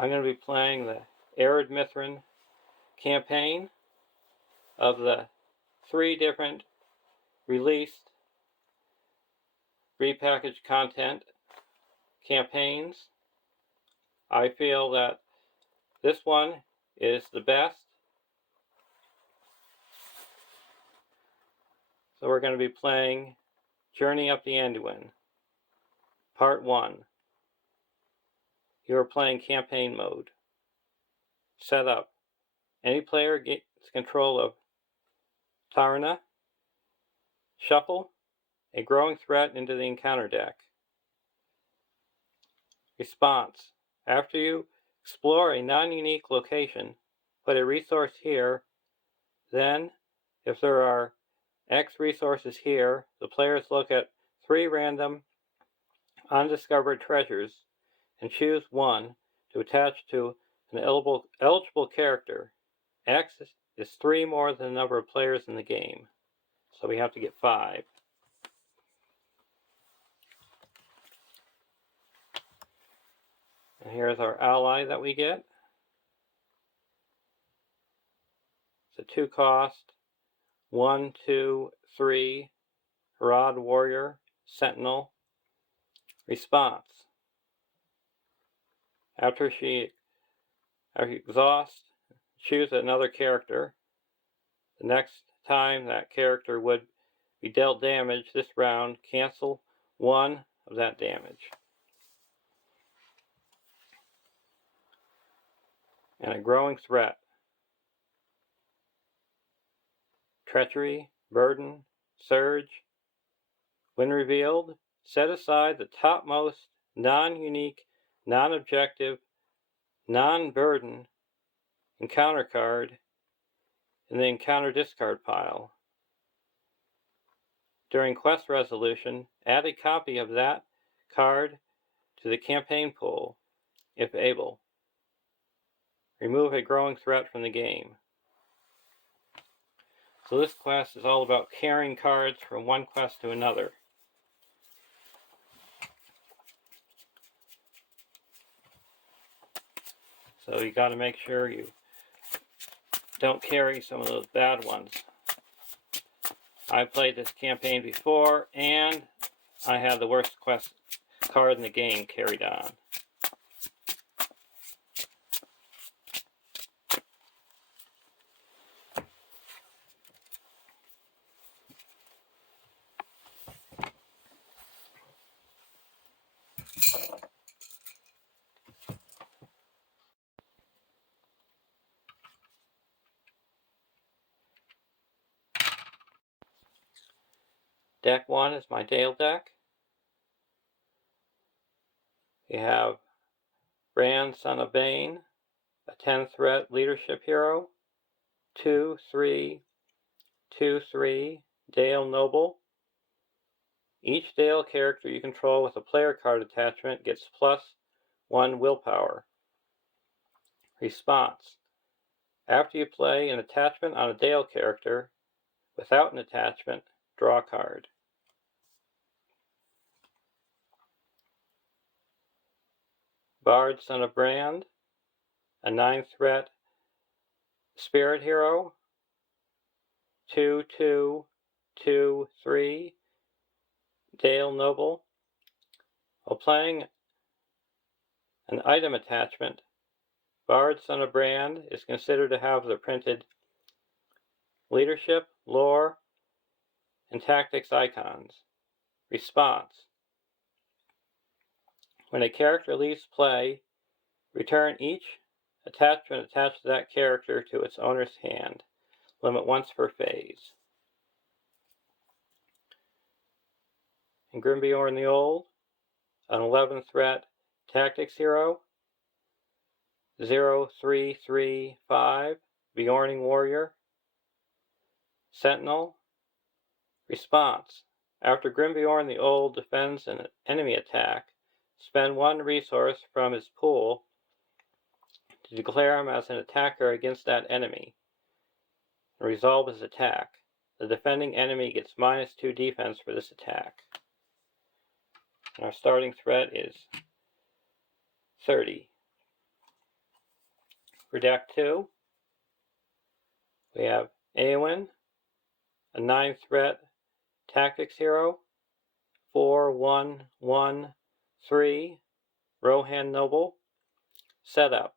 I'm going to be playing the Ered Mithrin campaign of the 3 different released repackaged content campaigns. I feel that this one is the best. So we're going to be playing Journey Up the Anduin, Part 1. You are playing campaign mode. Setup. Any player gets control of Tarna. Shuffle a growing threat into the encounter deck. Response. After you explore a non-unique location, put a resource here. Then, if there are X resources here, the players look at 3 random undiscovered treasures and choose one to attach to an eligible character. X is 3 more than the number of players in the game, so we have to get 5. And here's our ally that we get. It's a 2 cost, 1, 2, 3, Ered Warrior, Sentinel. Response. After you exhaust, choose another character. The next time that character would be dealt damage this round, cancel 1 of that damage. And a growing threat. Treachery, Burden, Surge. When revealed, set aside the topmost non-unique, non-objective, non-burden encounter card in the encounter discard pile. During quest resolution, add a copy of that card to the campaign pool, if able. Remove a growing threat from the game. So this quest is all about carrying cards from one quest to another. So you got to make sure you don't carry some of those bad ones. I played this campaign before, and I had the worst quest card in the game carried on. Deck 1 is my Dale deck. You have Brand, Son of Bane, a 10 threat leadership hero, 2, 3, 2, 3, Dale Noble. Each Dale character you control with a player card attachment gets +1 willpower. Response. After you play an attachment on a Dale character, without an attachment, draw a card. Bard, Son of Brand, a 9 threat spirit hero, 2, 2, 2, 3, Dale Noble. While playing an item attachment, Bard, Son of Brand is considered to have the printed leadership, lore, and tactics icons. Response. When a character leaves play, return each attachment attached to that character to its owner's hand. Limit once per phase. And Grimbeorn the Old, an 11 threat tactics hero, 0, 3, 3, 5, Bjorning Warrior, Sentinel. Response. After Grimbeorn the Old defends an enemy attack, spend 1 resource from his pool to declare him as an attacker against that enemy, and resolve his attack. The defending enemy gets -2 defense for this attack. And our starting threat is 30. For deck 2, we have Anduin, a 9-threat tactics hero, 4/1/1/3 Rohan Noble. Setup: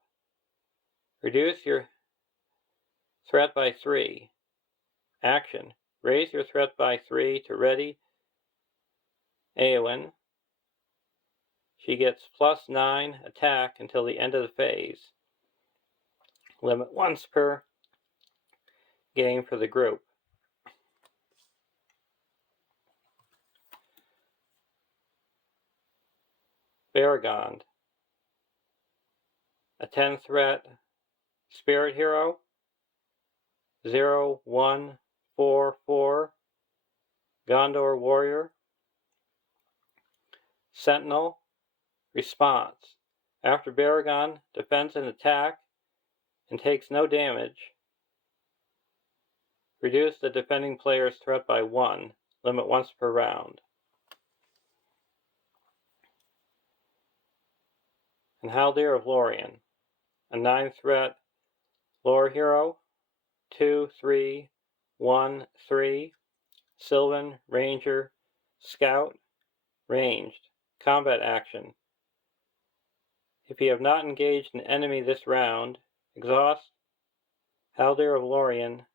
reduce your threat by 3. Action: raise your threat by 3 to ready Anduin. She gets +9 attack until the end of the phase. Limit once per game for the group. Baragond, a 10-threat spirit hero, 0/1/4/4 Gondor warrior. Sentinel. Response: after Baragond defends an attack and takes no damage, reduce the defending player's threat by 1, limit once per round. And Haldir of Lorien, a 9-threat lore hero, 2/3/1/3 Sylvan Ranger Scout. Ranged. Combat action: if you have not engaged an enemy this round, exhaust Haldir of Lorien,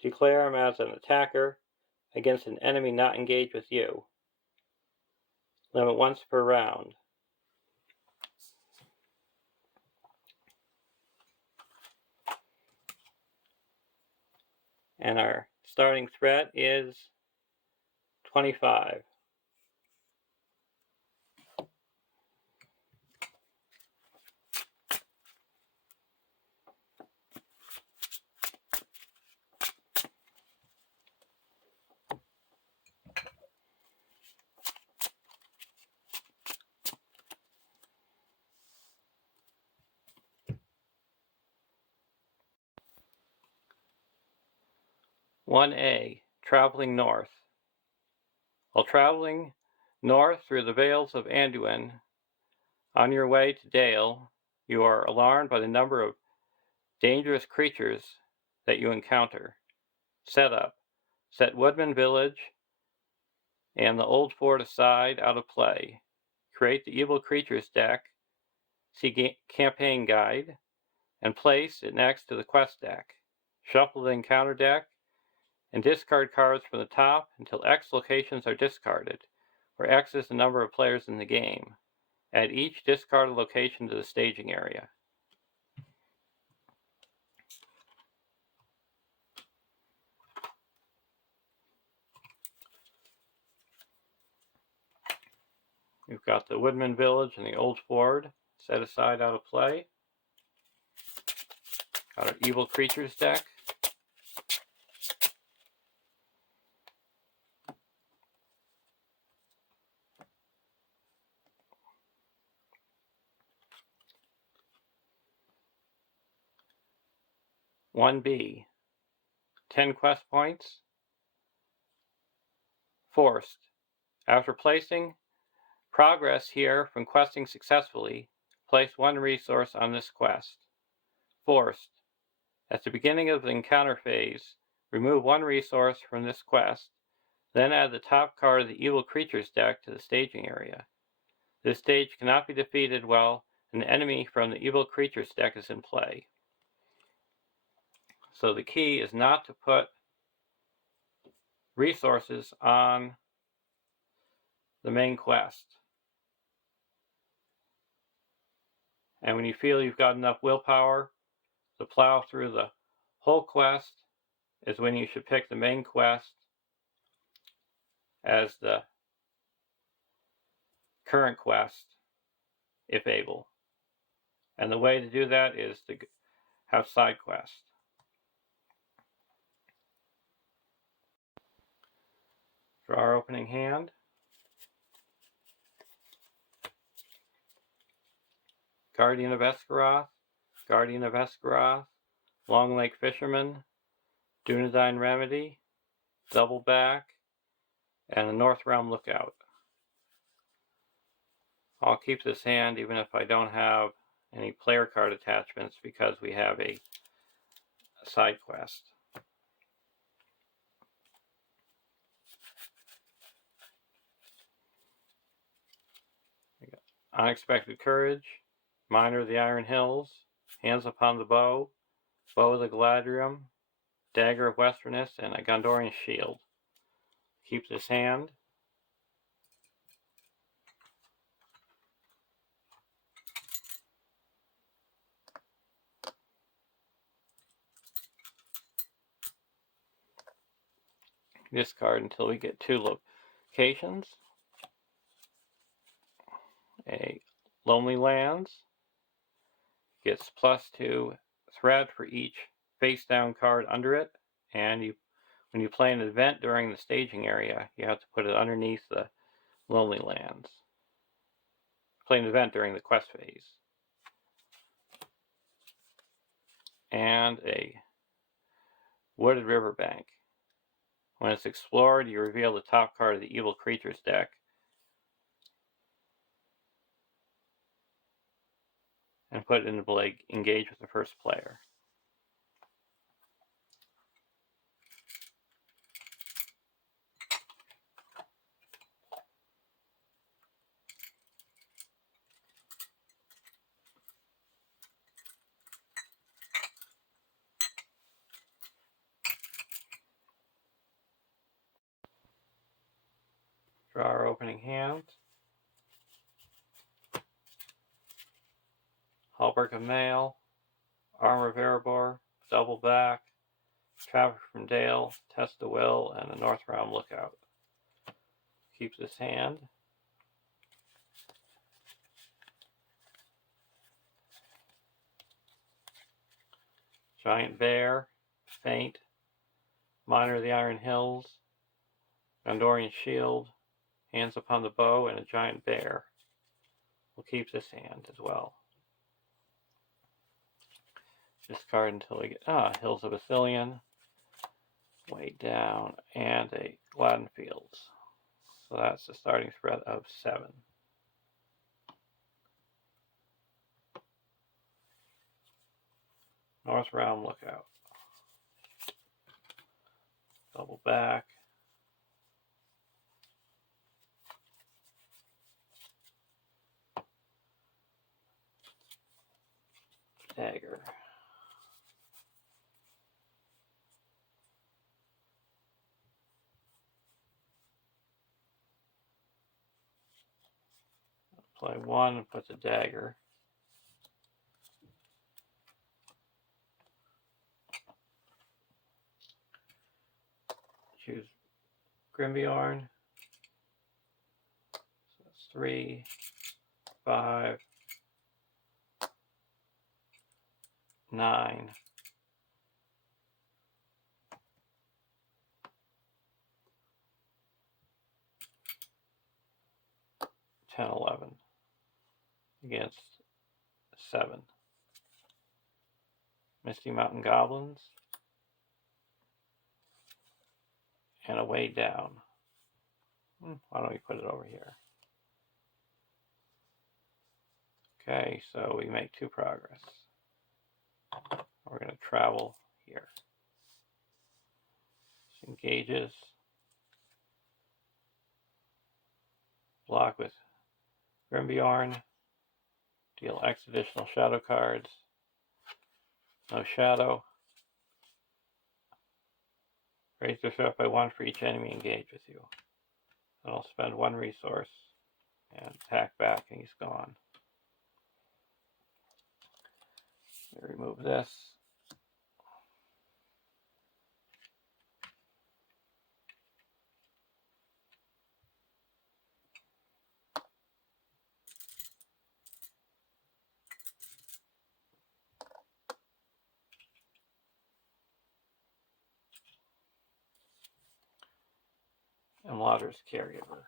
declare him as an attacker against an enemy not engaged with you. Limit once per round. And our starting threat is 25. (1A) Traveling North. While traveling north through the vales of Anduin, on your way to Dale, you are alarmed by the number of dangerous creatures that you encounter. Setup: set Woodman Village and the Old Fort aside out of play. Create the Evil Creatures deck, see Campaign Guide, and place it next to the quest deck. Shuffle the encounter deck and discard cards from the top until X locations are discarded, where X is the number of players in the game. Add each discarded location to the staging area. We've got the Woodman Village and the Old Ford set aside out of play. Got our Evil Creatures deck. (1B) 10 quest points. Forced: after placing progress here from questing successfully, place 1 resource on this quest. Forced: at the beginning of the encounter phase, remove 1 resource from this quest, then add the top card of the Evil Creatures deck to the staging area. This stage cannot be defeated while an enemy from the Evil Creatures deck is in play. So the key is not to put resources on the main quest. And when you feel you've got enough willpower to plow through the whole quest is when you should pick the main quest as the current quest, if able. And the way to do that is to have side quests. Draw our opening hand. Guardian of Esgaroth, Guardian of Esgaroth, Long Lake Fisherman, Dunedain Remedy, Double Back, and a North Realm Lookout. I'll keep this hand even if I don't have any player card attachments because we have a side quest. We got Unexpected Courage, Miner of the Iron Hills, Hands Upon the Bow, Bow of the Galadriel, Dagger of Westerness, and a Gondorian Shield. Keeps his hand. Discard until we get 2 locations. A Lonely Lands gets +2 threat for each face down card under it, and when you play an event during the staging area, you have to put it underneath the Lonely Lands. Play an event during the quest phase. And a Wooded Riverbank. When it's explored, you reveal the top card of the Evil Creatures deck. And put it in the blade, engage with the first player. Draw our opening hand. Hallberg of Mail, Armor of Erebor, Double Back, Traffic from Dale, Test of Will, and a North Realm Lookout. Keeps his hand. Giant Bear, Faint, Miner of the Iron Hills, Gondorian Shield, Hands Upon the Bow, and a Giant Bear. We'll keep this hand as well. Discard until we get Hills of Ithilien, way down, and a Gladden Fields. So that's the starting threat of 7. North Realm Lookout. Double back. Dagger. Play 1 and put the dagger. Choose Grimbeorn. So that's 3, 5, 9. 10, 11 against 7. Misty Mountain Goblins. And a way down. Why don't we put it over here? Okay, so we make 2 progress. We're going to travel here. This engages. Block with Grimbeorn. Deal X additional shadow cards. No shadow. Raise your threat by 1 for each enemy engaged with you. And I'll spend 1 resource and attack back, and he's gone. Remove this. And LOTR's Caregiver.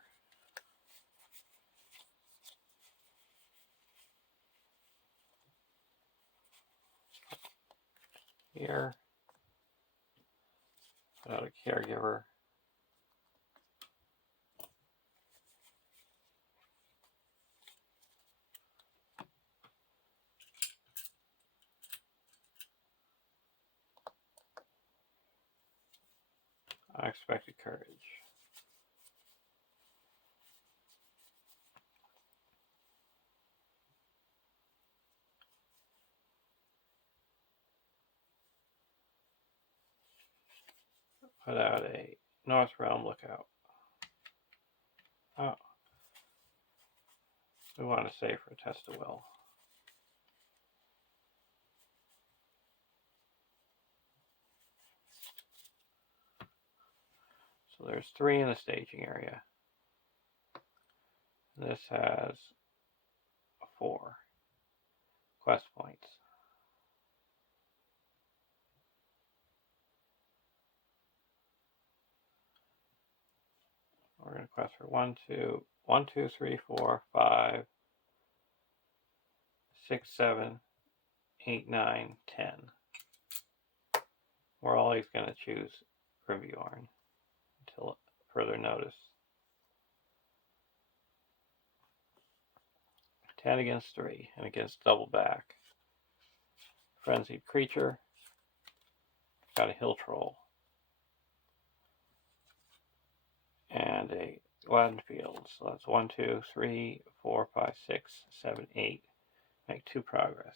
Here. Put out a Caregiver. Unexpected courage. Put out a North Realm Lookout. Oh. We want to save for Test of Will. So there's 3 in the staging area. This has 4 quest points. We're going to quest for 1, 2, 3, 4, 5, 6, 7, 8, 9, 10. We're always going to choose Riviorn until further notice. 10 against 3 and against double back. Frenzied Creature. Got a Hill Troll. And a Gladden Field. So that's 1, 2, 3, 4, 5, 6, 7, 8. Make 2 progress.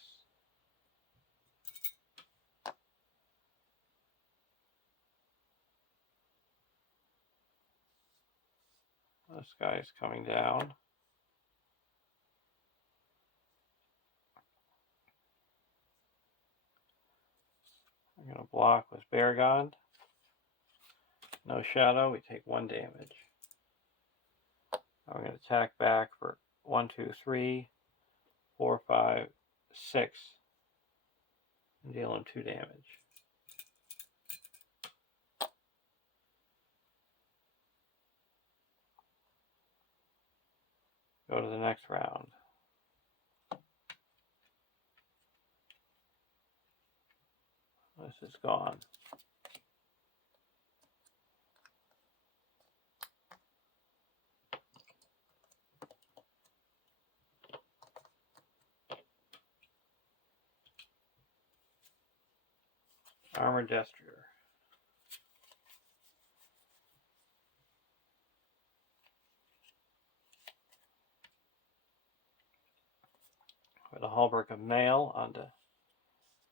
This guy is coming down. We're going to block with Baragon. No shadow, we take 1 damage. Now we're going to attack back for 1, 2, 3, 4, 5, 6. And deal him 2 damage. Go to the next round. This is gone. Armored Destrier. With a Hallberg of Mail onto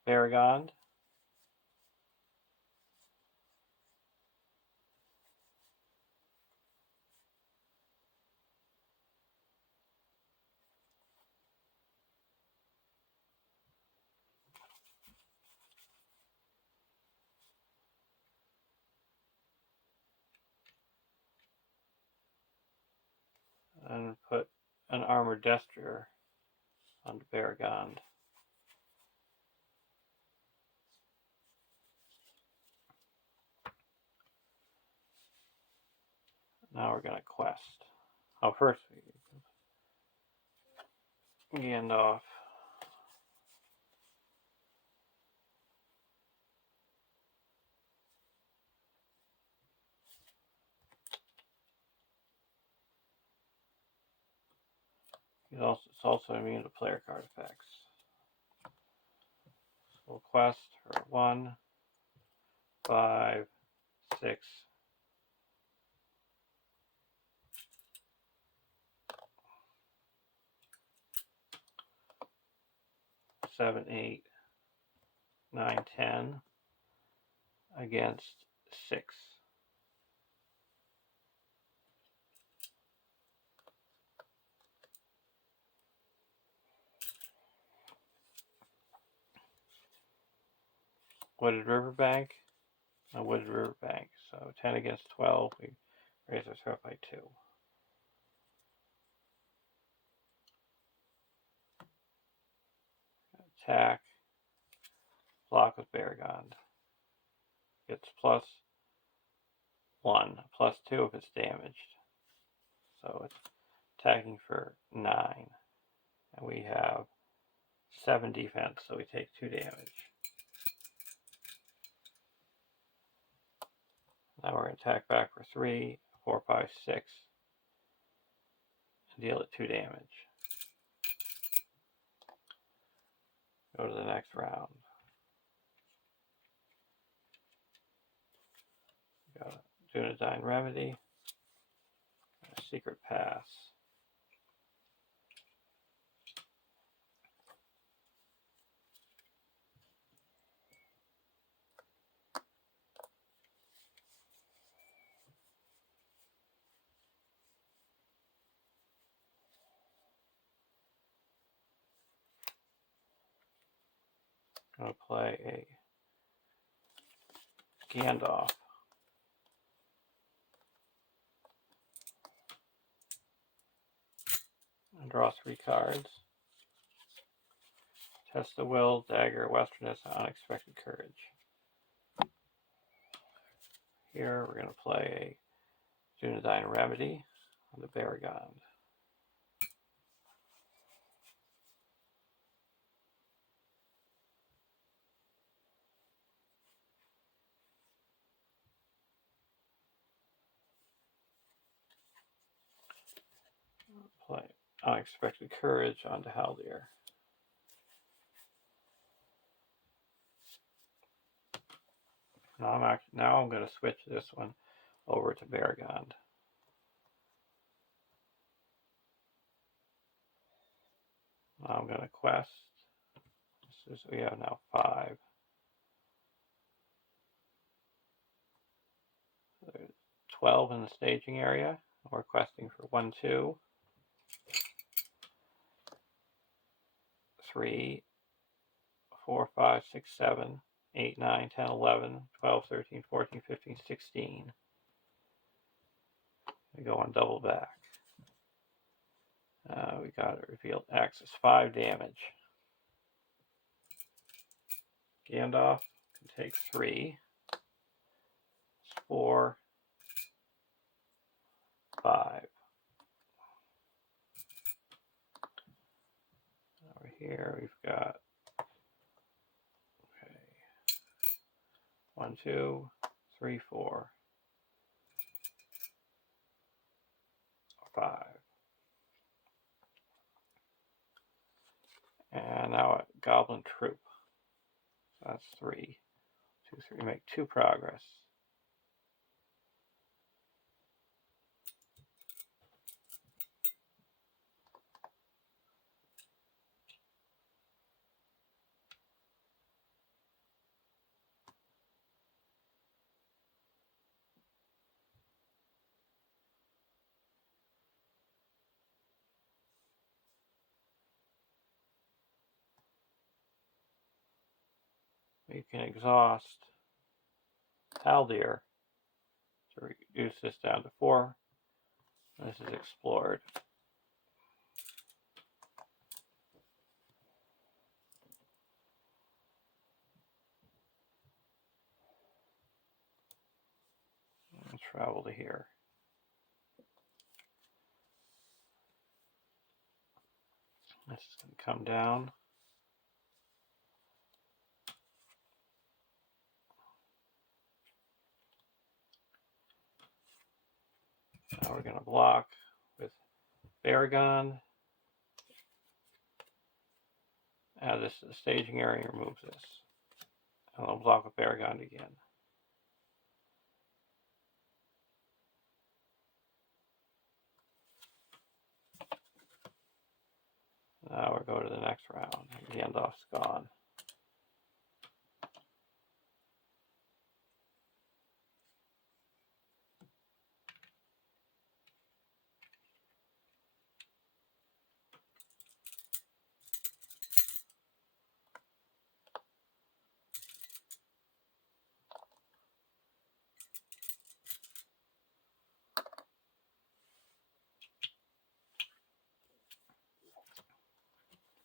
Baragon. And put an Armored Destrier onto Baragon. Now we're going to quest. Oh, first we end off. It's also immune to player card effects. So we'll quest for 1, 5, 6, 7, 8, 9, 10 against 6. Wooded Riverbank, a Wooded Riverbank. So 10 against 12, we raise our threat by 2. Attack, block with Baragon. Gets +1, +2 if it's damaged. So it's attacking for 9. And we have 7 defense, so we take 2 damage. Now we're going to attack back for 3, 4, 5, 6. And deal it 2 damage. Go to the next round. Gotta Dunedain Remedy, a Secret Pass. I'm going to play a Gandalf. And draw 3 cards. Test the Will, Dagger, Westerness, and Unexpected Courage. Here we're going to play a Dunedain Remedy on the Barragond. Play Unexpected Courage onto Haldir. Now I'm going to switch this one over to Barragond. Now I'm going to quest. We have now 5. There's 12 in the staging area. We're questing for 1, 2, 3, 4, 5, 6, 7, 8, 9, 10, 11, 12, 13, 14, 15, 16. We go on double back. We got it revealed X is 5 damage. Gandalf can take 3. It's 4, 5. Over here we've got 1, 2, 3, 4, 5. And now a Goblin Troop. That's 3. 2, 3. Make 2 progress. You can exhaust Haldir to reduce this down to 4. This is explored. And travel to here. This is going to come down. Now we're going to block with Barragond. Add this to the staging area and remove this. And I'll block with Barragond again. Now we'll go to the next round. Gandalf's gone.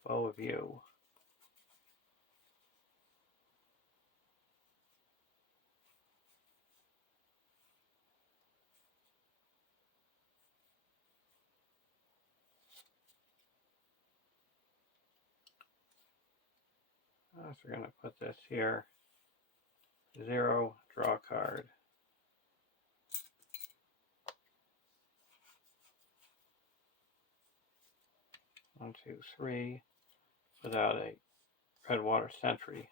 Bow of You. So we're going to put this here. 0, draw a card. One, 2, 3. Without a Redwater Sentry.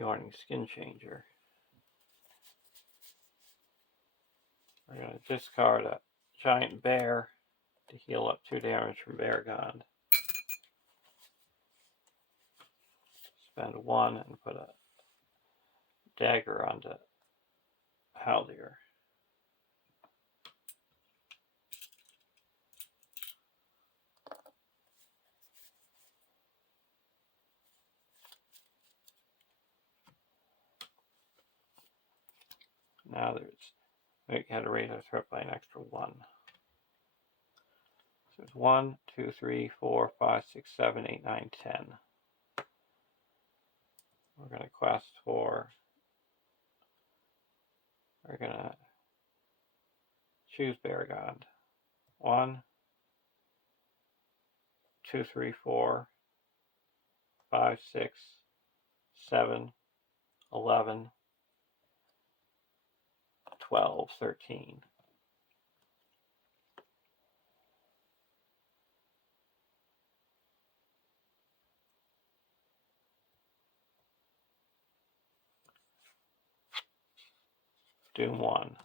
Yawning Skin Changer. We're going to discard a giant bear to heal up 2 damage from Bear Gond. Spend 1 and put a dagger onto Haldir. Now we had to raise our threat by an extra 1. So it's 1, 2, 3, 4, 5, 6, 7, 8, 9, 10. We're going to quest for. We're going to choose Bear Gond. 1, 2, 3, 4, 5, 6, 7, 11, 12, 13. Doom 1.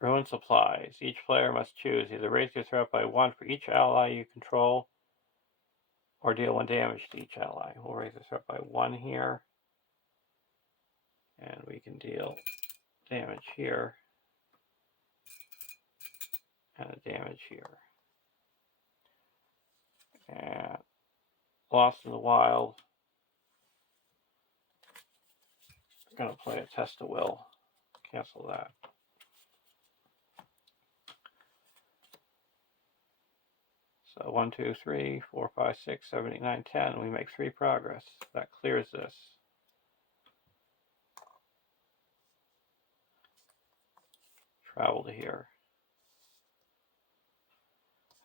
Ruin Supplies. Each player must choose either raise your threat by 1 for each ally you control, or deal 1 damage to each ally. We'll raise the threat by 1 here, and we can deal damage here, and a damage here. And Lost in the Wild. I'm going to play a Test of Will. Cancel that. So 1, 2, 3, 4, 5, 6, 7, 8, 9, 10. We make 3 progress. That clears this. Travel to here.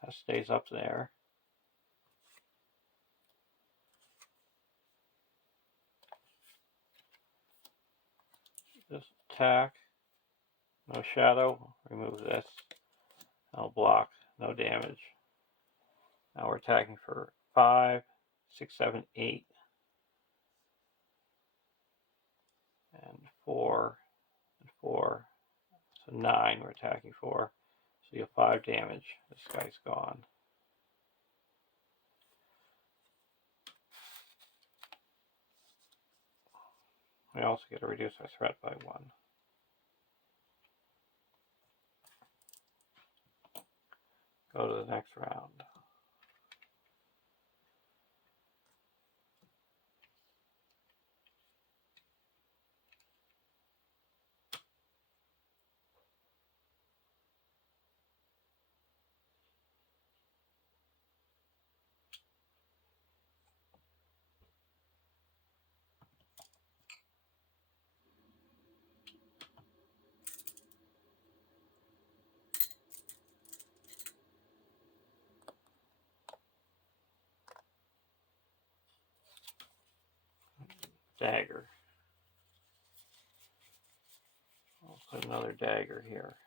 That stays up there. Just attack. No shadow. Remove this. I'll block. No damage. Now we're attacking for 5, 6, 7, 8. And 4. And 4. So 9 we're attacking for. So you have 5 damage. This guy's gone. We also get to reduce our threat by 1. Go to the next round. Dagger. I'll put another dagger here.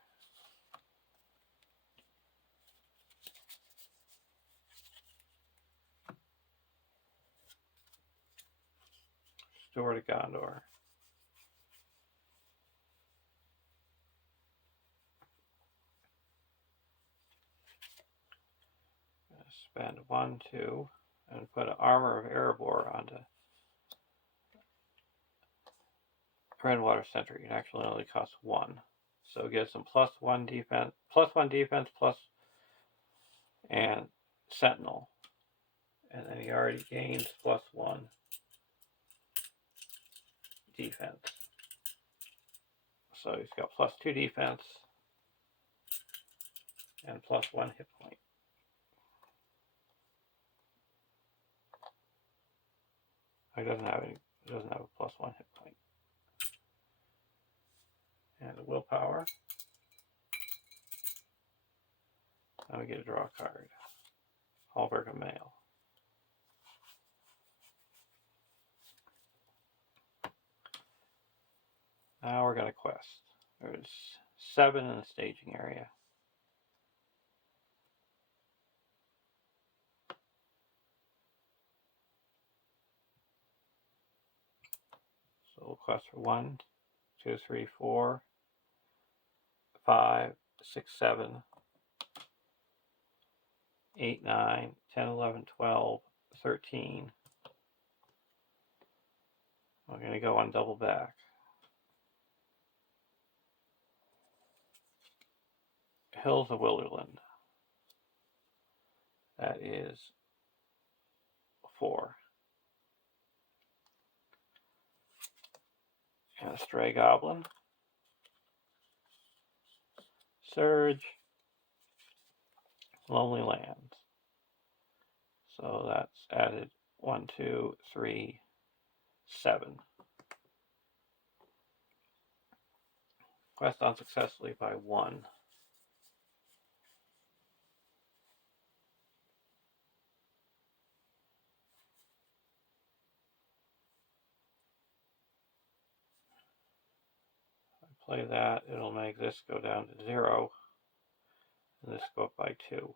Restore to Gondor. Spend 1, 2, and put an Armor of Erebor onto Redwater Sentry. It actually only costs 1. So it gives them +1 defense, and Sentinel. And then he already gains +1 defense. So he's got +2 defense and +1 hit point. He doesn't have a +1 hit point. And the willpower. Now we get to draw a card. Hallberg of Mail. Now we're going to quest. There's 7 in the staging area. double quest for 1, 2, 3, 4, 5, 6, 7, 8, 9, 10, 11, 12, 13. We're going to go on double back. Hills of Wilderland. That is 4. And a Stray Goblin. Surge. Lonely Lands. So that's added 1, 2, 3, 7. Quest unsuccessfully by 1. If I play that, it'll make this go down to 0, and this go up by 2.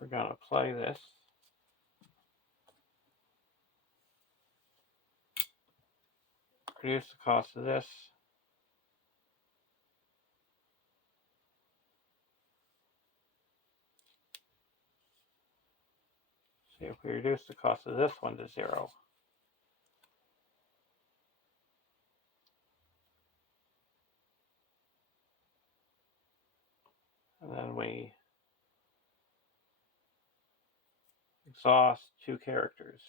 We're going to play this. Reduce the cost of this. See if we reduce the cost of this one to 0. And then we exhaust 2 characters.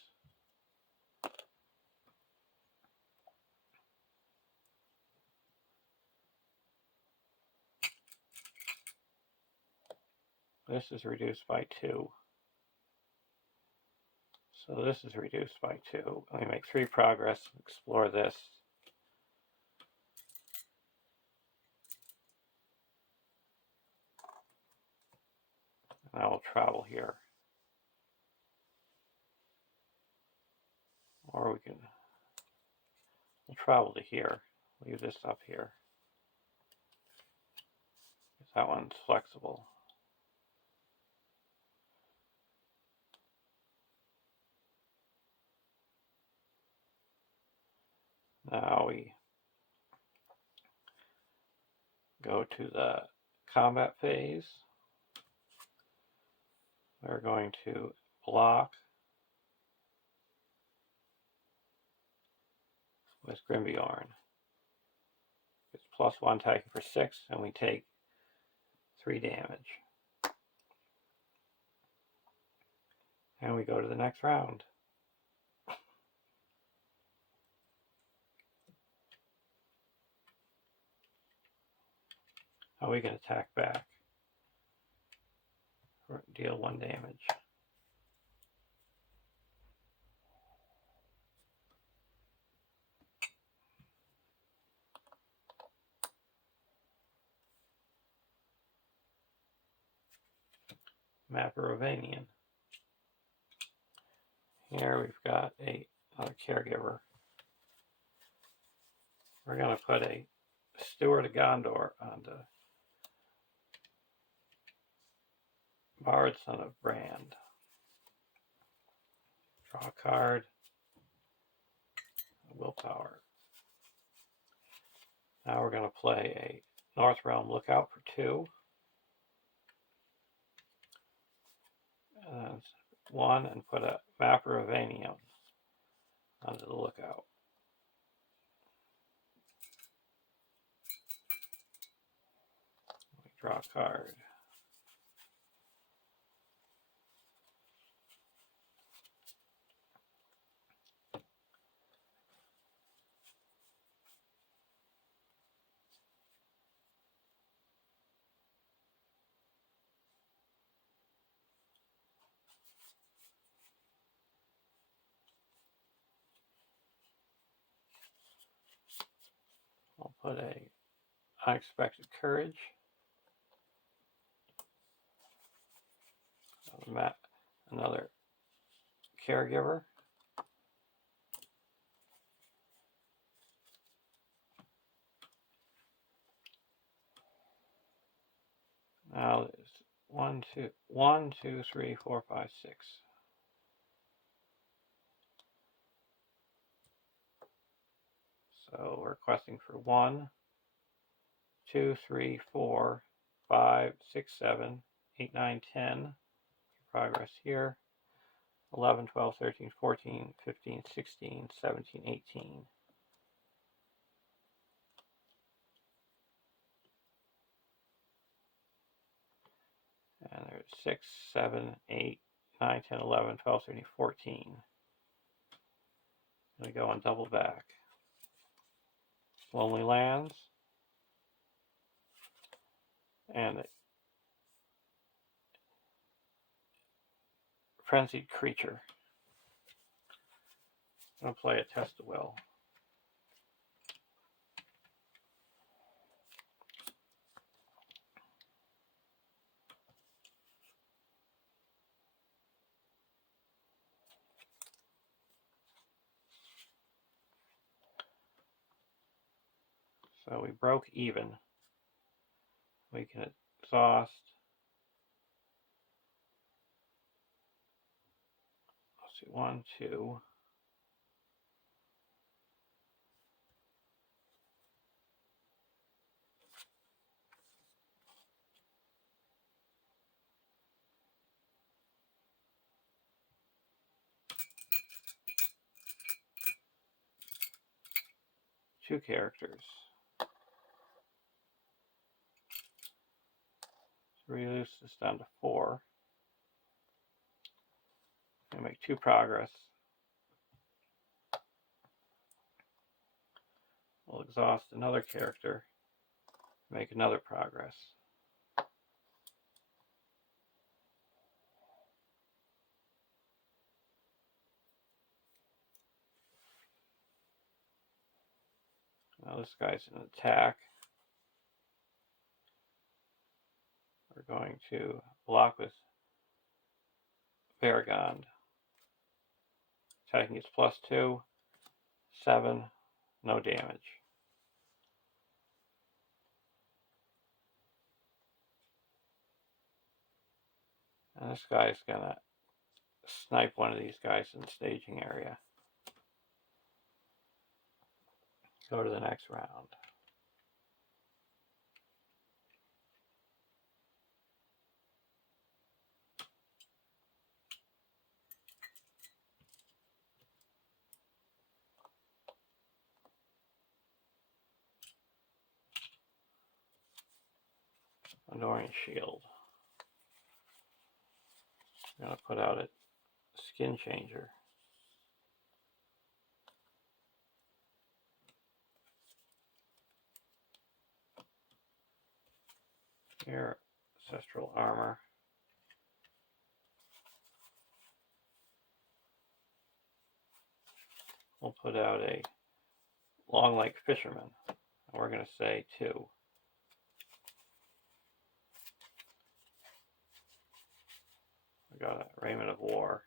This is reduced by 2. So this is reduced by 2. Let me make 3 progress, explore this. And I will travel here. Or we'll travel to here. Leave this up here. That one's flexible. Now we go to the combat phase. We're going to block with Grimbeorn. It's +1 attacking for 6, and we take 3 damage. And we go to the next round. Now we can attack back. Deal 1 damage. Macarovanian. Here we've got another caregiver. We're going to put a Steward of Gondor on the Bard, Son of Brand. Draw a card. Willpower. Now we're going to play a North Realm Lookout for 2. And 1, and put a Macarovanian onto the Lookout. We draw a card. put a Unexpected Courage. Another Caregiver. Now there's 1, 2, 3, 4, 5, 6. So we're requesting for 1, 2, 3, 4, 5, 6, 7, 8, 9, 10. Progress here. 11, 12, 13, 14, 15, 16, 17, 18. And there's 6, 7, 8, 9, 10, 11, 12, 13, 14. We go on double back. Lonely Lands. And Frenzied Creature. I'm going to play a Test of Will. So we broke even. We can exhaust. Let's see, 1, 2. Two characters. So reduce this down to 4. And make 2 progress. We'll exhaust another character. Make another progress. Now this guy's an attack. We're going to block with Varagond. Attacking is +2, 7, no damage. And this guy's gonna snipe one of these guys in the staging area. Go to the next round. Anduin Shield. I'm going to put out a Skin Changer. Here, Ancestral Armor. We'll put out a Long Lake Fisherman. And we're going to say 2. We got a Raiment of War.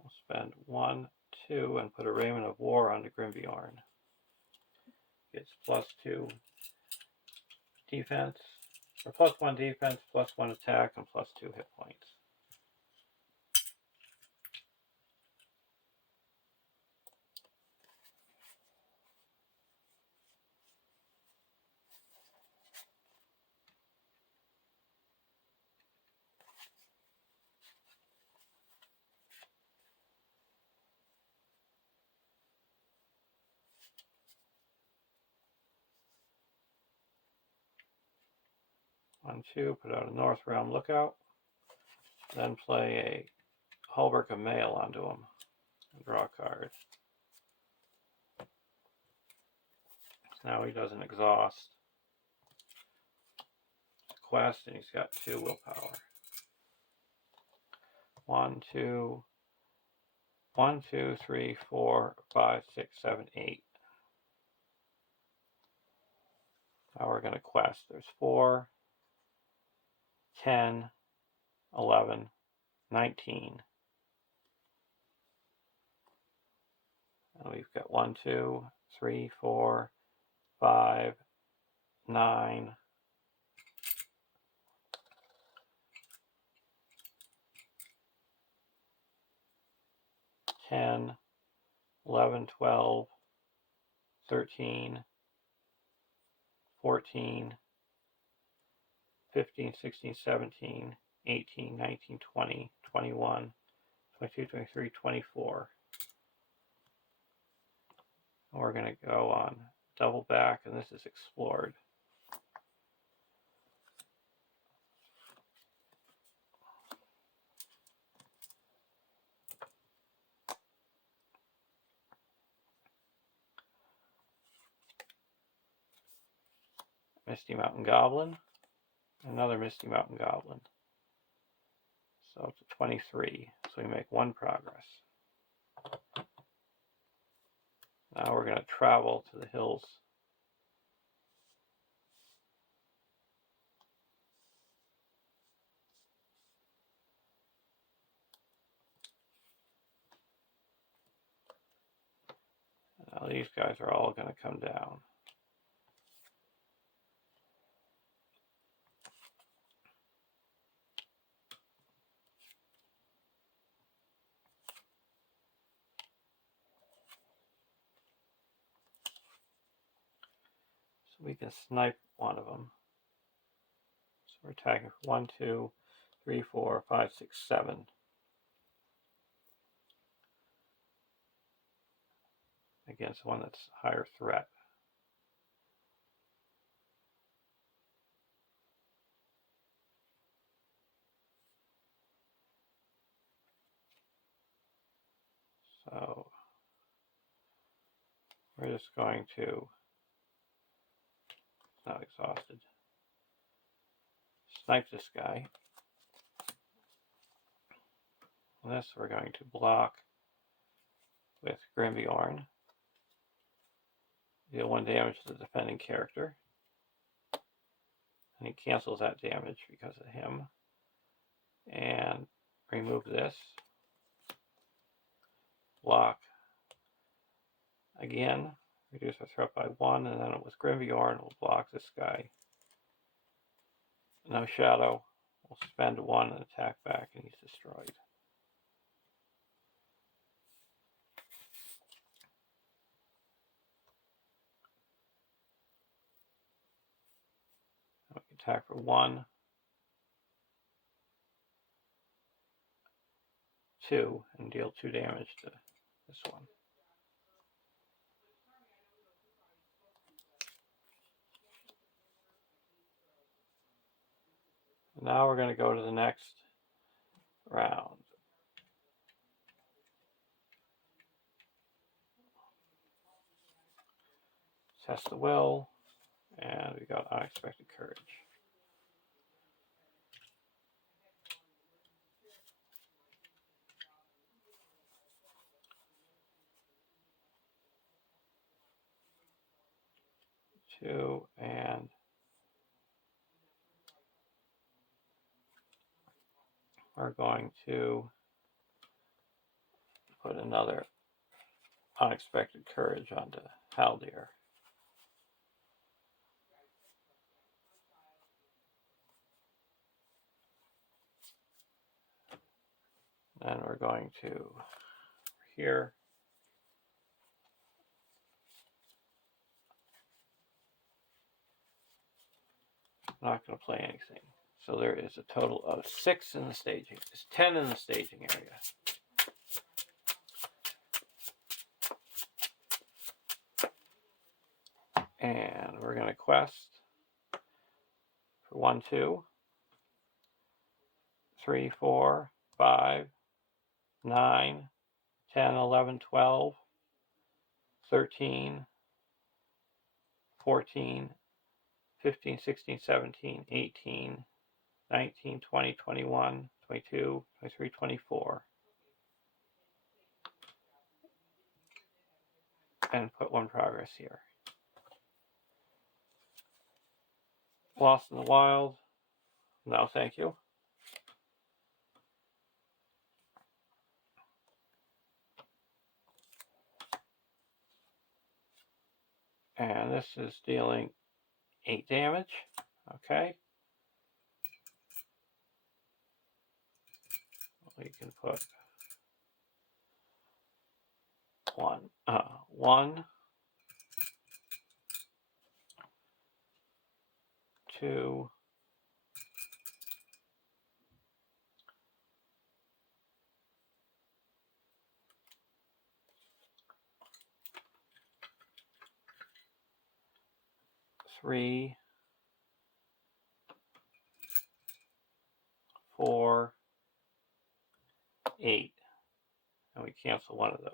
We'll spend 1, 2, and put a Raiment of War onto Grimbjorn. Gets +2 defense, or +1 defense, +1 attack, and +2 hit points. On 2, put out a North Realm Lookout. Then play a Hulberka Mail onto him. And draw a card. Now he doesn't exhaust. Quest, and he's got 2 willpower. 1, 2, 3, 4, 5, 6, 7, 8. Now we're going to quest. There's 4, 10, 11, 19. And we've got 1, 2, 3, 4, 5, 9, 10, 11, 12, 13, 14, 15, 16, 17, 18, 19, 20, 21, 22, 23, 24. And we're going to go on double back, and this is explored. Misty Mountain Goblin, another Misty Mountain Goblin. So it's a 23, so we make 1 progress. Now we're going to travel to the hills. Now these guys are all going to come down. So we can snipe one of them. So we're attacking for 1, 2, 3, 4, 5, 6, 7. Against one that's higher threat. So we're just going to, not exhausted, snipe this guy. And this we're going to block with Grimbjorn. Deal 1 damage to the defending character. And he cancels that damage because of him. And remove this. Block again. Reduce our threat by 1, and then with Grimbjorn we'll block this guy. No shadow. We'll spend 1 and attack back, and he's destroyed. We can attack for 1, 2, and deal 2 damage to this one. Now we're going to go to the next round. Test the will, and we got Unexpected Courage. Two, and we're going to put another Unexpected Courage onto Haldir. Then we're going to here. I'm not going to play anything. So there is a total of 6 in the staging. There's 10 in the staging area. And we're going to quest for 1, 2, 3, 4, 5, 9, 10, 11, 12, 13, 14, 15, 16, 17, 18, 19, 20, 21, 22, 23, 24. And put 1 progress here. Lost in the Wild. No, thank you. And this is dealing 8 damage. Okay. We can put 1, 2, 3, 4, 8. And we cancel one of those.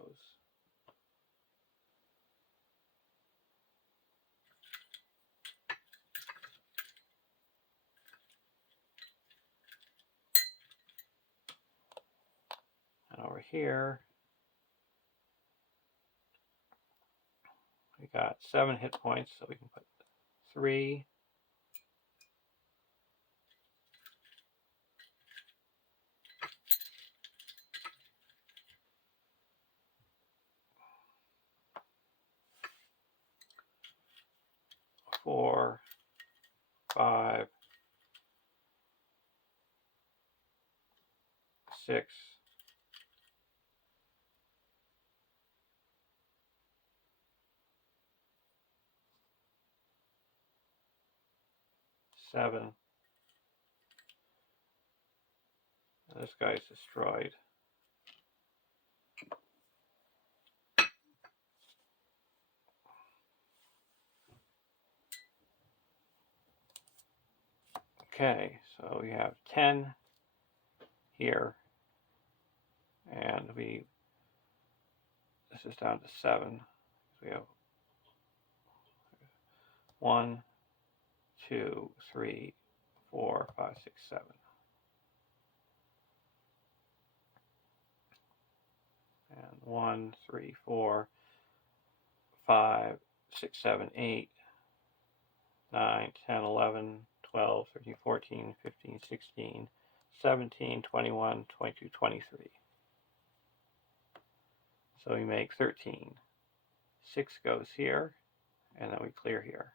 And over here, we got 7 hit points, so we can put 3, 4, 5, 6, 7. This guy's destroyed. Okay, so we have 10 here, and this is down to 7. So we have 1, 2, 3, 4, 5, 6, 7. And 1, 3, 4, 5, 6, 7, 8, 9, 10, 11, 12, 13, 14, 15, 16, 17, 21, 22, 23. So we make 13. 6 goes here, and then we clear here.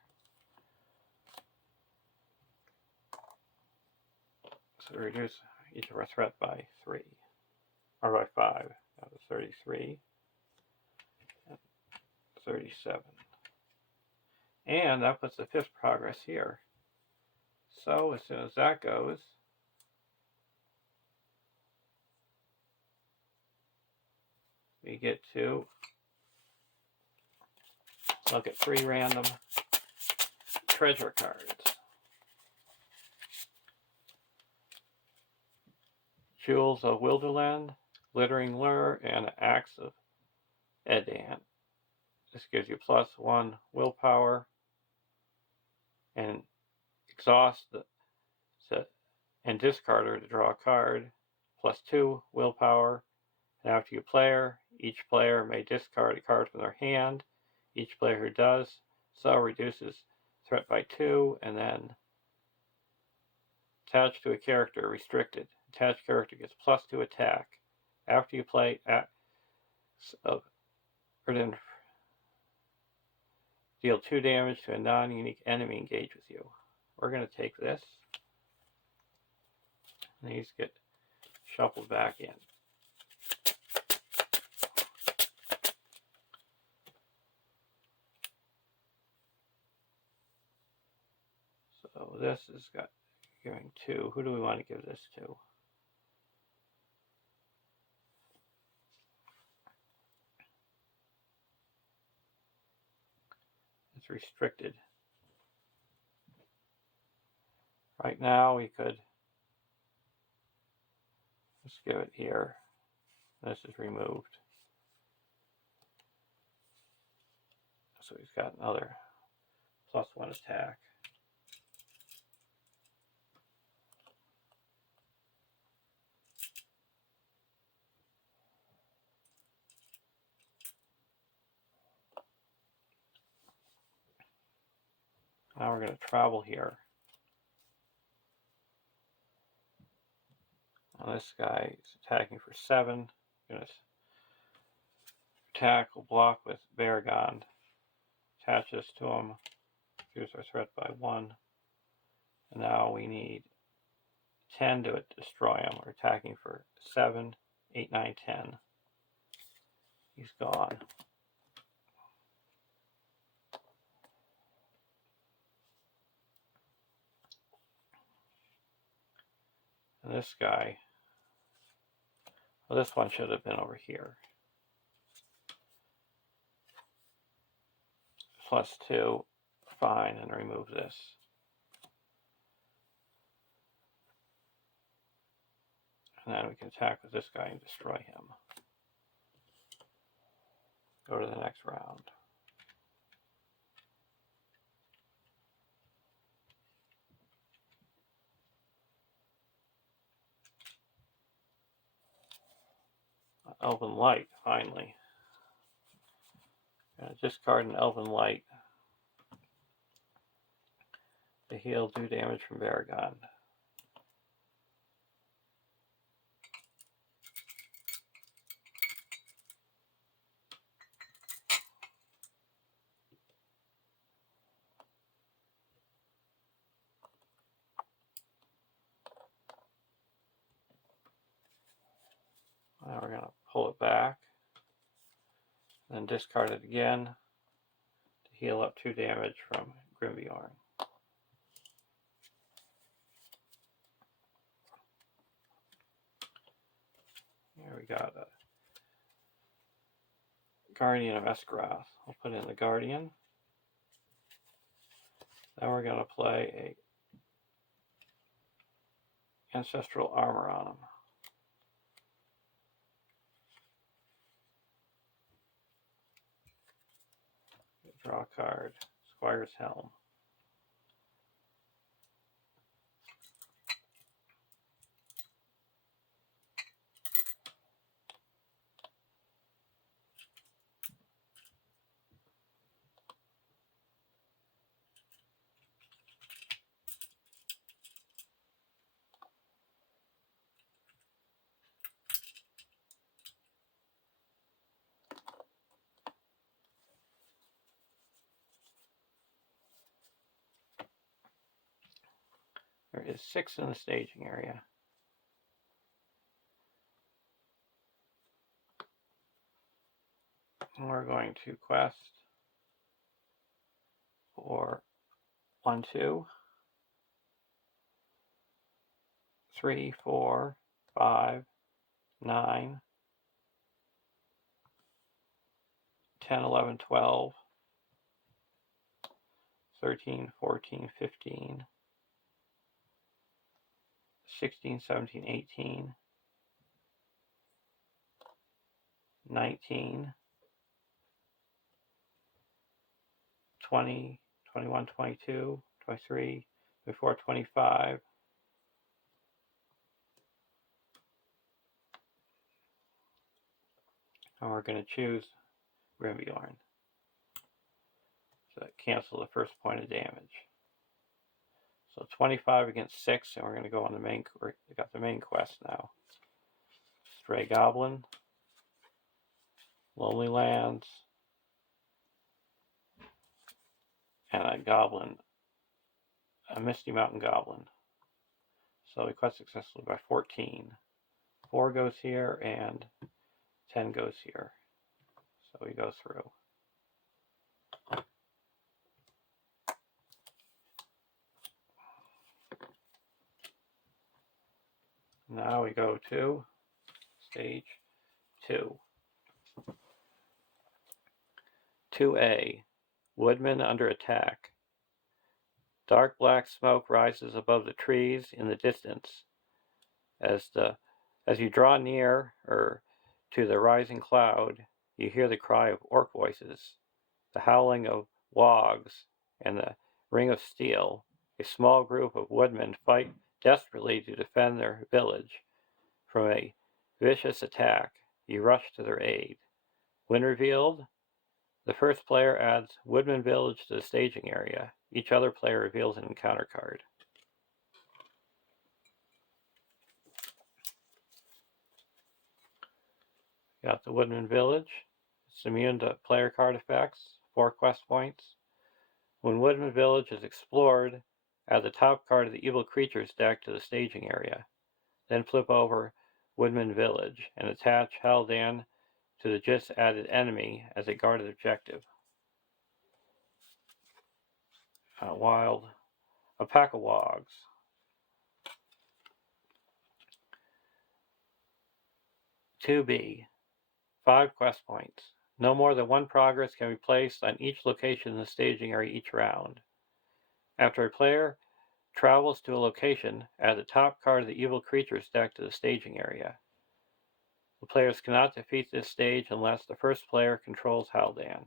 So we reduce each of our threat by 3, or by 5. That was 33, and 37. And that puts the 5th progress here. So as soon as that goes, we get to look at 3 random treasure cards. Jewels of Wilderland, Glittering Lure, and Axe of Edan. This gives you +1 willpower and exhaust and discard her to draw a card, +2 willpower. And after you player, each player may discard a card from their hand. Each player who does so reduces threat by 2, and then attached to a character, restricted. Attached character gets +2 attack. After you play deal 2 damage to a non-unique enemy engaged with you. We're going to take this. And these get shuffled back in. So this has got giving 2. Who do we want to give this to? It's restricted. Right now we could just give it here. This is removed. So he's got another +1 attack. Now we're going to travel here. Now this guy is attacking for 7. Going to attack, will block with Baragon. Attach this to him. Reduce our threat by 1. And now we need 10 to destroy him. We're attacking for 7, 8, 9, 10. He's gone. And this guy, well, this one should have been over here. +2, fine, and remove this. And then we can attack with this guy and destroy him. Go to the next round. Elven Light, finally. Discard an Elven Light to heal 2 damage from Baragon. Now we're going to pull it back, then discard it again to heal up 2 damage from Grimbjorn. Here we got a Guardian of Esgaroth. We'll put in the Guardian. Then we're going to play a Ancestral Armor on him. Draw a card. Squire's Helm. There is 6 in the staging area. And we're going to quest for 1, 2, 3, 4, 5, 9, 10, 11, 12, 13, 14, 15, 16, 17, 18, 19, 20, 21, 22, 23, 24, 25, and we're going to choose Grimbjorn. So cancel the first point of damage. So 25 against 6, and we're going to go on the main. We got the main quest now. Stray Goblin, Lonely Lands, and a Goblin, a Misty Mountain Goblin. So we quest successfully by 14. 4 goes here, and 10 goes here. So we go through. Now we go to stage 2. 2A, Woodman under attack. Dark black smoke rises above the trees in the distance. As you draw near to the rising cloud, you hear the cry of orc voices, the howling of wogs, and the Ring of Steel. A small group of woodmen fight desperately to defend their village from a vicious attack. You rush to their aid. When revealed, the first player adds Woodman Village to the staging area. Each other player reveals an encounter card. Got the Woodman Village. It's immune to player card effects, 4 quest points. When Woodman Village is explored, add the top card of the evil creatures deck to the staging area. Then flip over Woodman Village and attach Haldan to the just added enemy as a guarded objective. Wild. A pack of wogs. 2B. 5 quest points. No more than 1 progress can be placed on each location in the staging area each round. After a player travels to a location, add the top card of the evil creatures deck to the staging area. The players cannot defeat this stage unless the first player controls Haldan.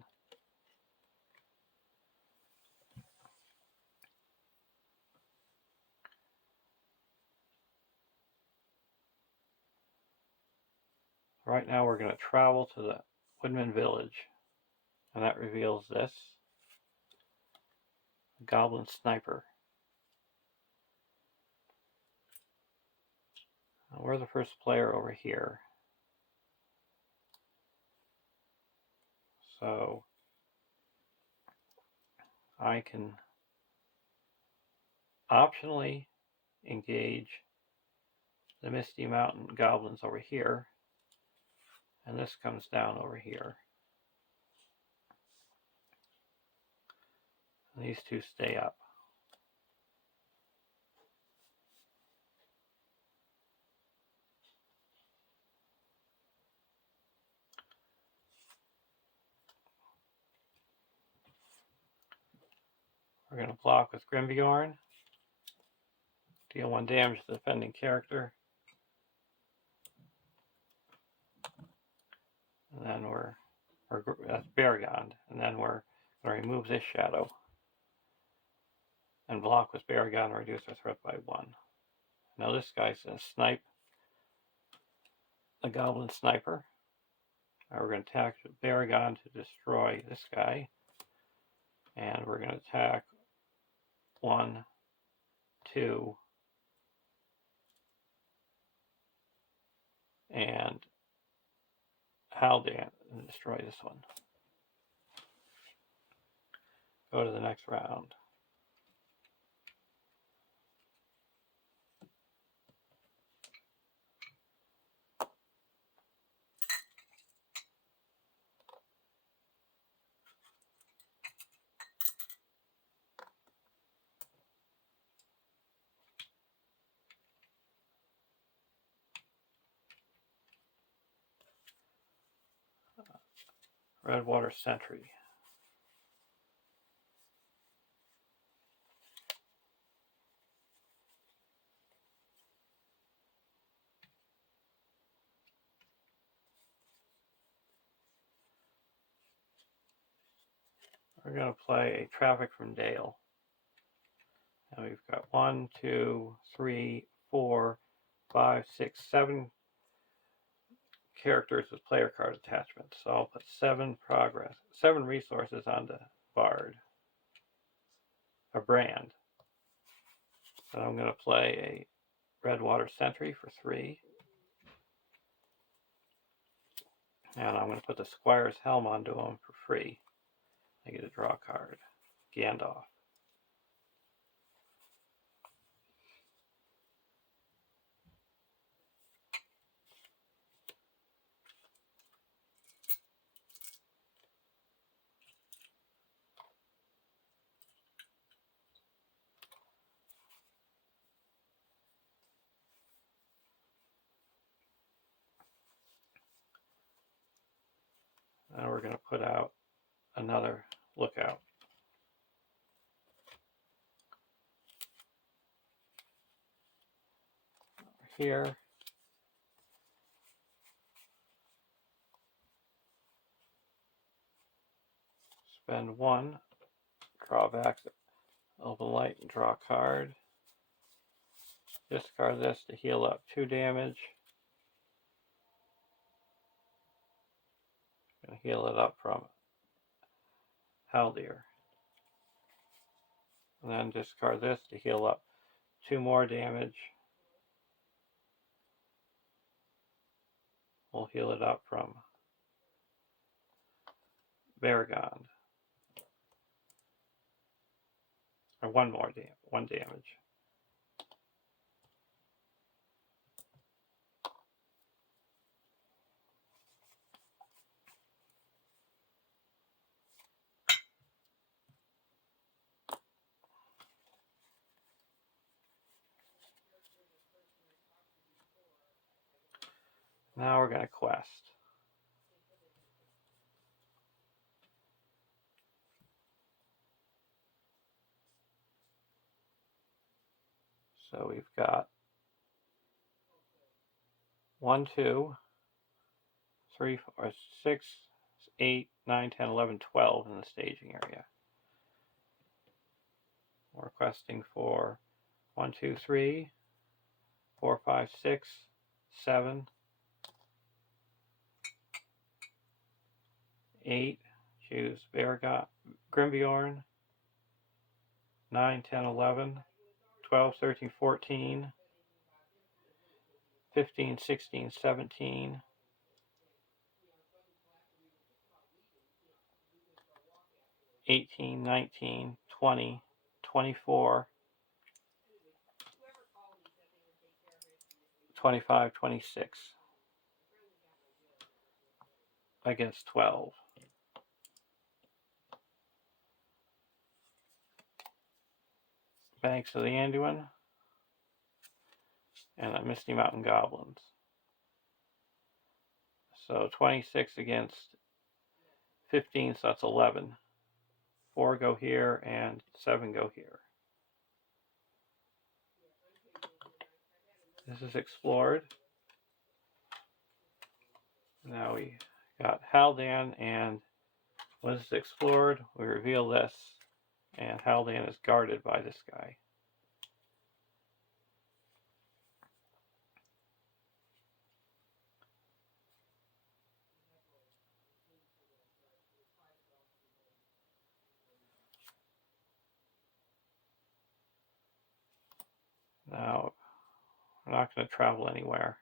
Right now we're going to travel to the Woodman Village, and that reveals this. A Goblin Sniper. We're the first player over here. So I can optionally engage the Misty Mountain Goblins over here, and this comes down over here. And these two stay up. We're going to block with Grimbjorn, deal 1 damage to the defending character, and then that's Barragond, and then we're going to remove this shadow and block with Barragond and reduce our threat by 1. Now this guy's going to snipe the Goblin Sniper. Now we're going to attack Barragond to destroy this guy, and we're going to attack 1, 2, and Haldan and destroy this one. Go to the next round. Redwater Sentry. We're going to play a Traffic from Dale. And we've got 1, 2, 3, 4, 5, 6, 7 characters with player card attachments. So I'll put 7 resources onto Bard. A brand. So I'm going to play a Redwater Sentry for 3. And I'm going to put the Squire's Helm onto him for free. I get to draw a card. Gandalf. Now we're going to put out another Lookout. Here. Spend 1, draw back Open light and draw a card. Discard this to heal up 2 damage. And heal it up from Haldir. And then discard this to heal up 2 more damage. We'll heal it up from Baragond. Or 1 damage. Now we're going to quest. So we've got 1, 2, 3, 4, 6, 8, 9, 10, 11, 12 in the staging area. We're questing for 1, 2, 3, 4, 5, 6, 7, 8. Choose Baragond, Grimbjorn. 9, 10, 11, 12, 13, 14, 15, 16, 17, 18, 19, 20, 24, 25, 26 against 12. Banks of the Anduin and the Misty Mountain Goblins. So 26 against 15, so that's 11. 4 go here and 7 go here. This is explored. Now we got Haldan, and when this is explored, we reveal this, and Haldan is guarded by this guy. Now, we're not going to travel anywhere.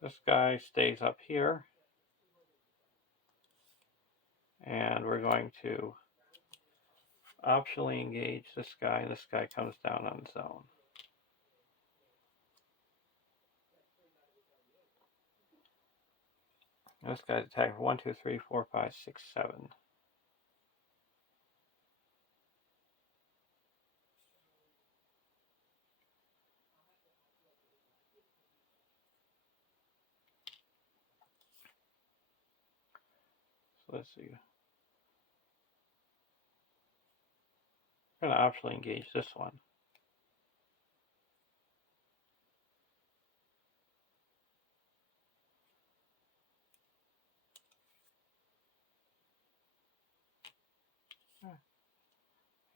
This guy stays up here, and we're going to optionally engage this guy, and this guy comes down on his own. This guy's attacking for 1, 2, 3, 4, 5, 6, 7. So let's see. I'm going to optionally engage this one.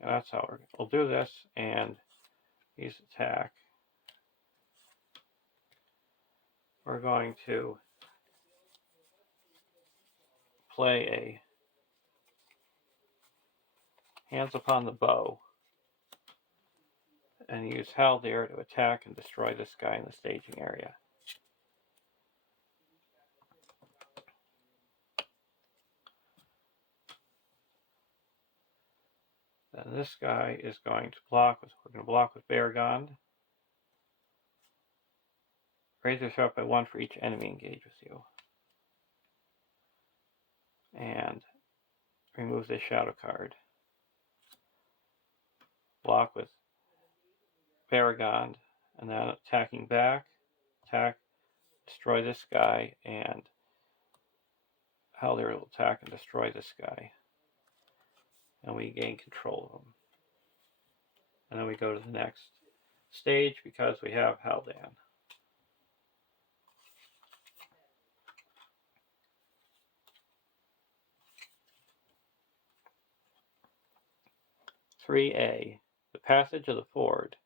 And that's how we'll do this, and he's attack. We're going to play a Hands Upon the Bow and use Haldir to attack and destroy this guy in the staging area. Then this guy is going to block with, we're going to block with Baragond. Raise your threat by 1 for each enemy engaged with you. And remove this shadow card. Block with Baragond, and then attacking back, attack, destroy this guy, and Haldir will attack and destroy this guy. And we gain control of him. And then we go to the next stage because we have Haldan. 3A. The passage of the ford.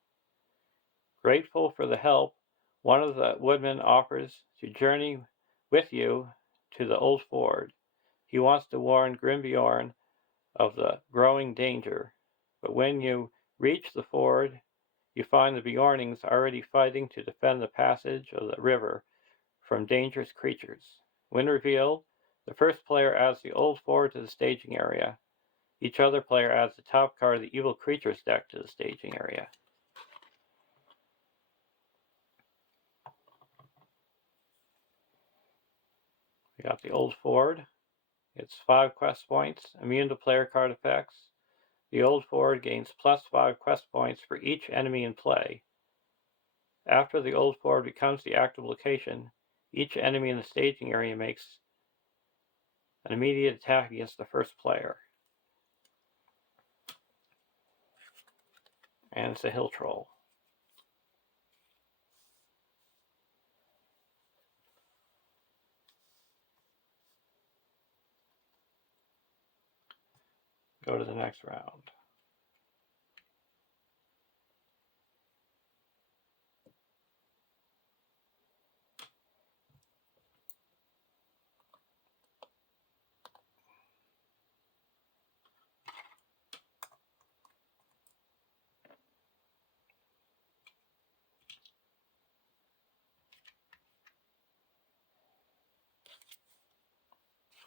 Grateful for the help, one of the woodmen offers to journey with you to the old ford. He wants to warn Grimbjorn of the growing danger, but when you reach the ford, you find the Bjornings already fighting to defend the passage of the river from dangerous creatures. When revealed, the first player adds the old ford to the staging area. Each other player adds the top card of the evil creatures deck to the staging area. We got the old ford. It's 5 quest points, immune to player card effects. The old ford gains +5 quest points for each enemy in play. After the old ford becomes the active location, each enemy in the staging area makes an immediate attack against the first player. And it's a hill troll. Go to the next round.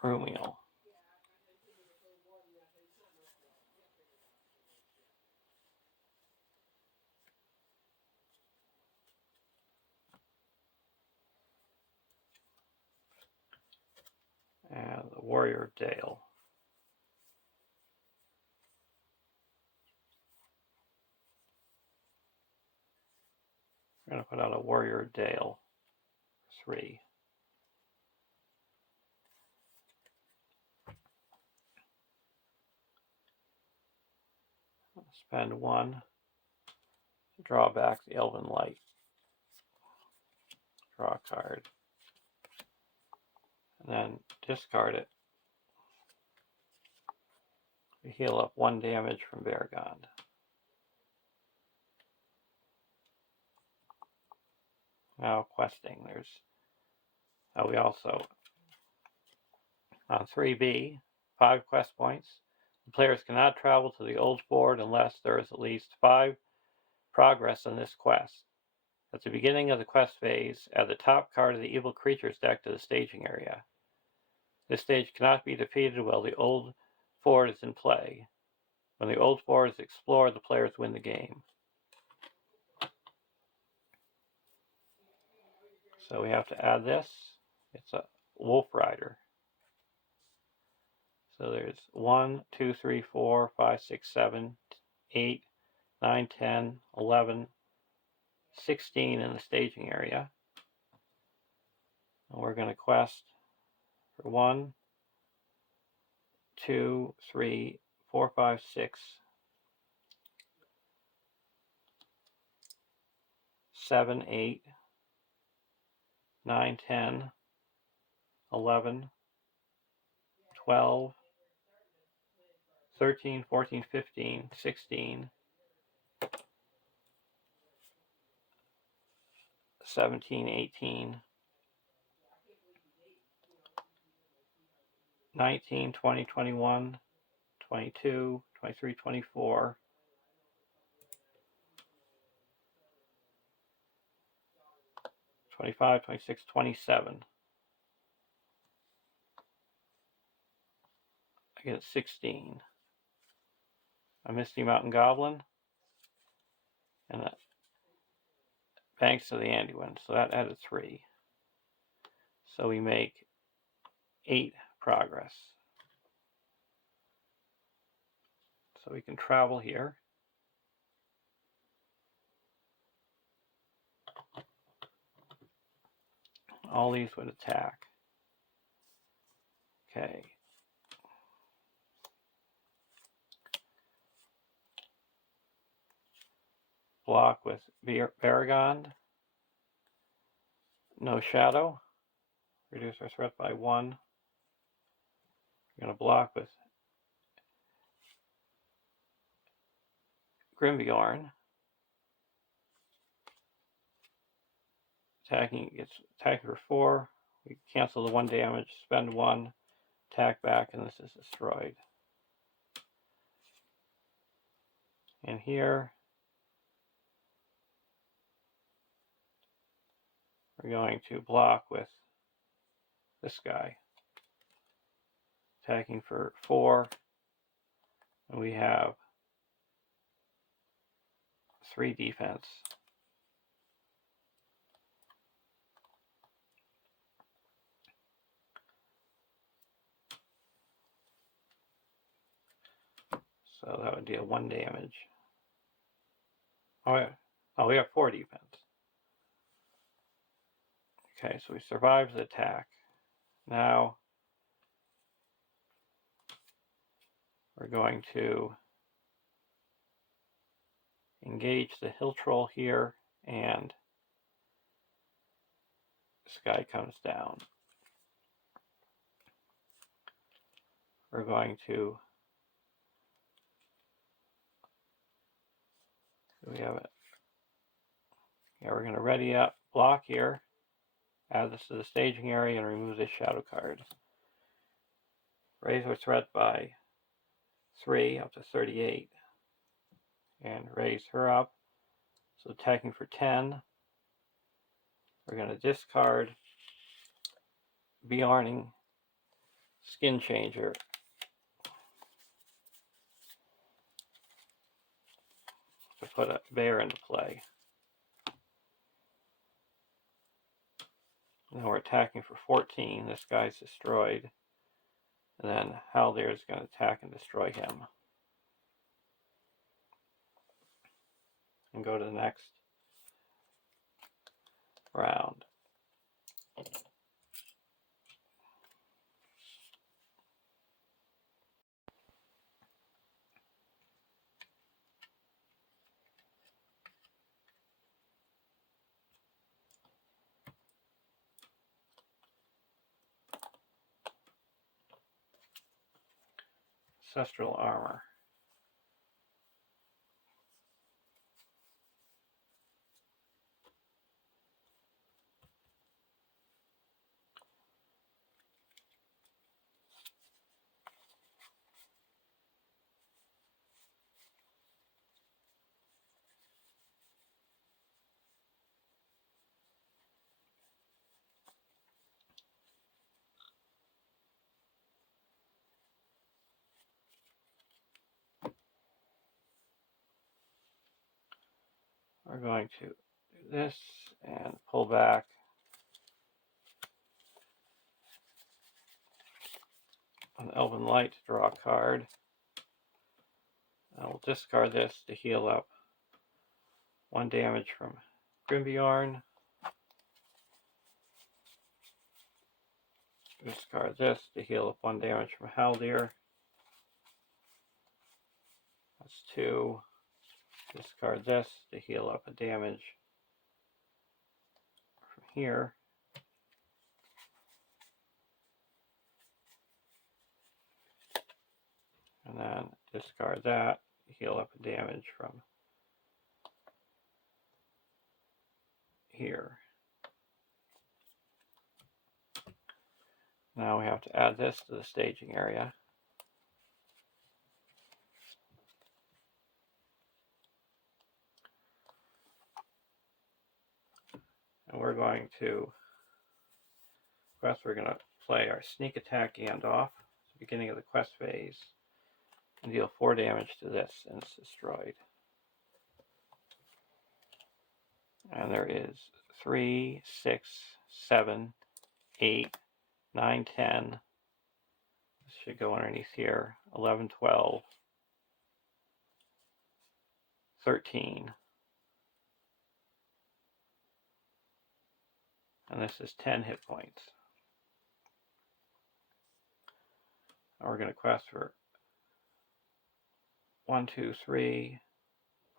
Room wheel. And the Warrior Dale. We're going to put out a Warrior Dale 3. Spend 1 to draw back the Elven Light. Draw a card. And then discard it. We heal up 1 damage from Beargond. Now questing. We also, on 3B, 5 quest points. The players cannot travel to the old ford unless there is at least 5 progress on this quest. At the beginning of the quest phase, add the top card of the evil creatures deck to the staging area. This stage cannot be defeated while the old ford is in play. When the old ford is explored, the players win the game. So we have to add this. It's a Wolf Rider. So there's 1, 2, 3, 4, 5, 6, 7, 8, 9, 10, 11, 16 in the staging area. And we're going to quest for 1, 2, 3, 4, 5, 6, 7, 8, 9, 10, 11, 12, 13, 14, 15, 16, 17, 18, 19, 20, 21, 22, 23, 24, 25, 26, 27. I get 16. A Misty Mountain Goblin and a Banks of the Anduin. So that added 3. So we make 8 progress. So we can travel here. All these would attack. Okay. Block with Beargond. No shadow. Reduce our threat by 1. We're going to block with Grimbjorn. Attacking for 4. We cancel the 1 damage, spend 1, attack back, and this is destroyed. And here we're going to block with this guy. Attacking for 4. And we have 3 defense. So that would deal 1 damage. Oh, yeah. Oh, we have 4 defense. Okay, so we survived the attack. Now we're going to engage the hill troll here, and this guy comes down. We're going to, we have it. Yeah, we're going to ready up, block here, add this to the staging area, and remove this shadow card. Raise our threat by 3 up to 38, and raise her up. So attacking for 10. We're going to discard Bjarning Skin Changer. To put a bear into play. Now we're attacking for 14. This guy's destroyed. And then Haldir is going to attack and destroy him. And go to the next round. Ancestral Armor. We're going to do this and pull back. An Elven Light to draw a card. I will discard this to heal up 1 damage from Grimbjorn. Discard this to heal up 1 damage from Haldir. That's 2. Discard this to heal up a damage from here. And then discard that to heal up a damage from here. Now we have to add this to the staging area. And we're going to, first we're going to play our sneak attack Gandalf at the beginning of the quest phase and deal 4 damage to this, and it's destroyed. And there is 3, 6, 7, 8, 9, 10. This should go underneath here. 11, 12, 13. And this is 10 hit points. Now we're going to quest for 1, 2, 3,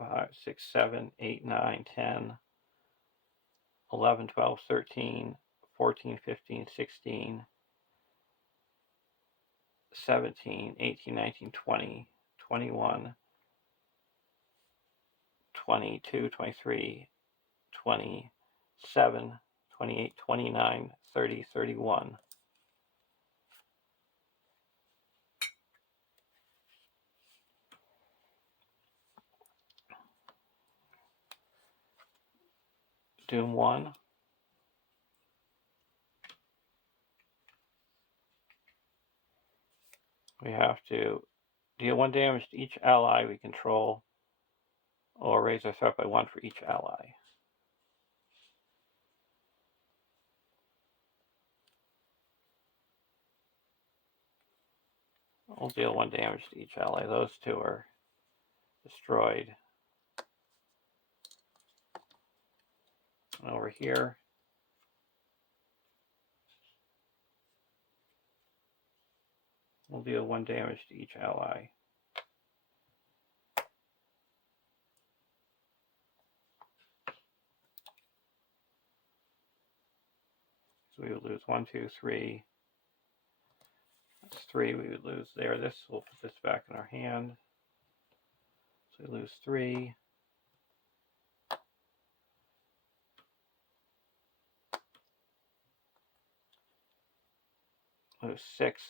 5, 6, 7, 8, 9, 10, 11, 12, 13, 14, 15, 16, 17, 18, 19, 20, 21, 22, 23, 27, 28, 29, 30, 31. Doom 1. We have to deal 1 damage to each ally we control, or raise our threat by 1 for each ally. We'll deal 1 damage to each ally. Those 2 are destroyed. And over here, we'll deal 1 damage to each ally. So we would lose 1, 2, 3. That's 3 we would lose there. We'll put this back in our hand. So we lose 3. Lose 6.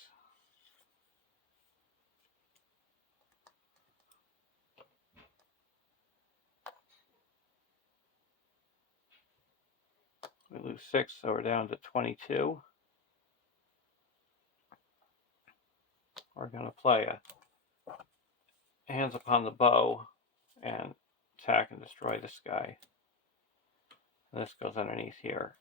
We lose 6, so we're down to 22. We're going to play a Hands Upon the Bow and attack and destroy this guy. And this goes underneath here.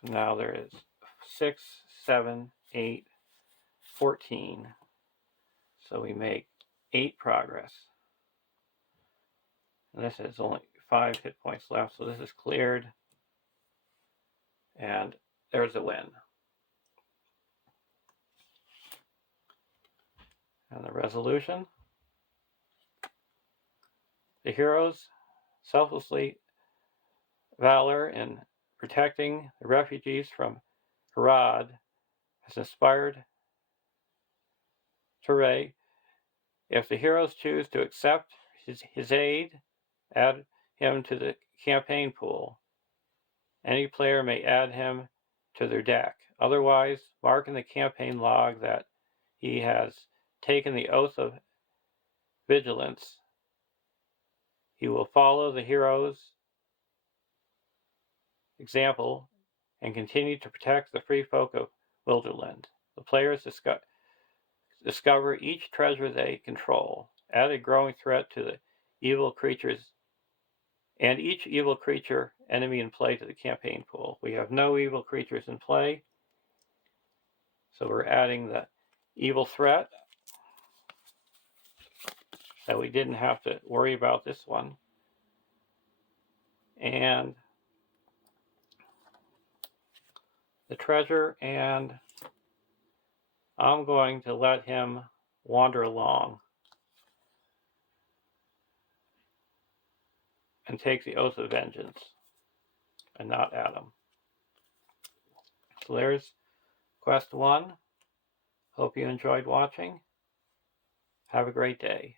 So now there is 6, 7, 8, 14. So we make 8 progress. And this is only 5 hit points left, so this is cleared. And there's a win. And the resolution. The heroes selflessly valor in protecting the refugees from Ered has inspired Teray. If the heroes choose to accept his aid, add him to the campaign pool. Any player may add him to their deck. Otherwise, mark in the campaign log that he has taken the oath of vigilance. He will follow the hero's example and continue to protect the free folk of Wilderland. The players discover each treasure they control, add a growing threat to the evil creatures, and each evil creature enemy in play to the campaign pool. We have no evil creatures in play, so we're adding the evil threat that we didn't have to worry about this one. And the treasure, and I'm going to let him wander along and take the oath of vengeance and not add him. So there's quest 1. Hope you enjoyed watching. Have a great day.